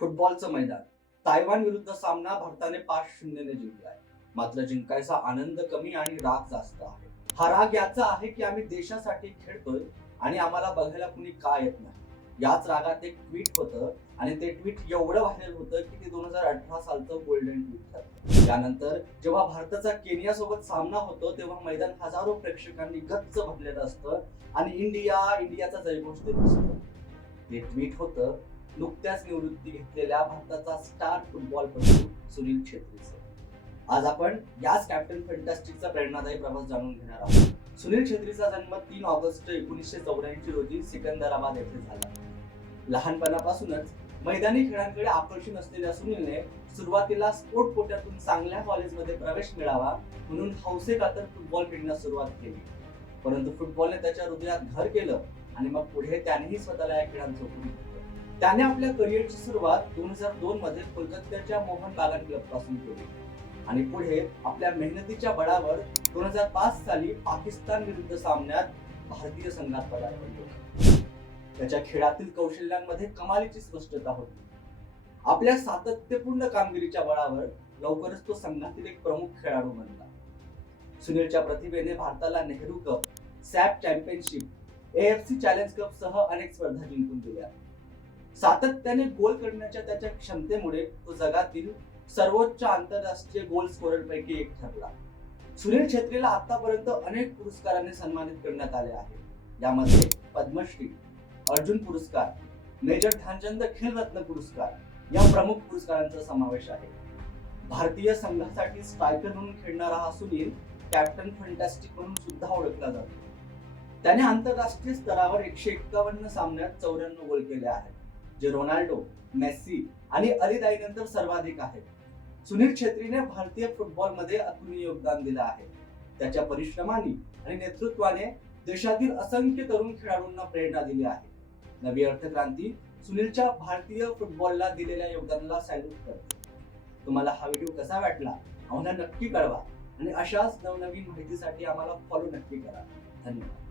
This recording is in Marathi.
फुटबॉलचं मैदान. तायवान विरुद्ध सामना भारताने पाच शून्यने जिंकलाय मात्र जिंकायचा आनंद कमी आणि राग जास्त आहे. हा राग याचा आहे की आम्ही देशासाठी खेळतोय आणि आम्हाला बघायला कुणी का येत नाही. याच रागात एक ट्विट होतं आणि ते ट्विट एवढं व्हायरल होतं की ते दोन हजार अठरा सालचं गोल्डन ट्विट झालं. त्यानंतर जेव्हा भारताचा केनिया सोबत सामना होतो तेव्हा मैदान हजारो प्रेक्षकांनी गच्च भरलेलं असतं आणि इंडिया इंडियाचा जयघोष देत असतो. ते ट्विट होतं नुकत्याच निवृत्ती घेतलेल्या भारताचा स्टार फुटबॉलपटू सुनील छेत्रीचं आज आपण याच कॅप्टन फॅन्टॅस्टिकचा प्रेरणादायी प्रवास जाणून घेणार आहोत. सुनील छेत्रीचा जन्म तीन ऑगस्ट एकोणीसशे चौऱ्याऐंशी रोजी सिकंदराबाद येथे झाला. लहानपणापासूनच मैदानी खेळांकडे आकर्षण असलेल्या सुनीलने सुरुवातीला स्पोर्ट कोट्यातून चांगल्या कॉलेजमध्ये प्रवेश मिळावा म्हणून हौसे कातर फुटबॉल खेळण्यास सुरुवात केली. परंतु फुटबॉलने त्याच्या हृदयात घर केलं आणि मग पुढे त्यानेही स्वतःला या खेळात झोपून घेतलं. त्याने आपल्या करिअरची सुरुवात दोन हजार दोन मध्ये कोलकात्याच्या मोहन बागान क्लबपासून केली. आणि पुढे आपल्या मेहनतीच्या बळावर दोन हजार पाच साली पाकिस्तान विरुद्ध सामन्यात भारतीय संघात पदार्पण केलं. त्याच्या खेळातील कौशल्यांमध्ये कमालीची स्पष्टता होती. आपल्या सातत्यपूर्ण कामगिरीच्या बळावर लवकरच तो संघातील एक प्रमुख खेळाडू बनला. सुनीलच्या प्रतिभेने भारताला Nehru cup SAFF championship AFC challenge cup सह अनेक स्पर्धा जिंकून दिल्या. सातत्याने गोल करण्याच्या त्याच्या क्षमतेमुळे तो जगातील सर्वोच्च आंतरराष्ट्रीय गोल स्कोरर पैकी एक ठरला. सुनील छेत्रीला आतापर्यंत अनेक पुरस्कारांनी सन्मानित करण्यात आले आहे. यामध्ये पद्मश्री अर्जुन पुरस्कार मेजर ध्यानचंद खेलरत्न पुरस्कार या प्रमुख पुरस्कारांचा समावेश आहे. भारतीय संघासाठी स्ट्रायकर म्हणून खेळणारा हा सुनील कॅप्टन फंटॅस्टिक म्हणून सुद्धा ओळखला जातो. त्याने आंतरराष्ट्रीय स्तरावर एकशे एक्कावन्न सामन्यात चौऱ्याण्णव गोल केले आहेत. जे रोनाल्डो मेस्सी आणि अलिदाईनंतर सर्वाधिक आहेत. सुनील छेत्रीने भारतीय फुटबॉलमध्ये अतुलनीय योगदान दिलं आहे. त्याच्या परिश्रमाने आणि नेतृत्वाने देशातील असंख्य तरुण खेळाडूंना प्रेरणा दिली आहे. नवी अर्थक्रांती सुनीलच्या भारतीय फुटबॉलला दिलेल्या योगदानाला सॅल्यूट करते. तुम्हाला हा व्हिडिओ कसा वाटला? आम्हाला नक्की कळवा. आणि अशाच नवनवीन माहितीसाठी आम्हाला फॉलो नक्की करा. धन्यवाद.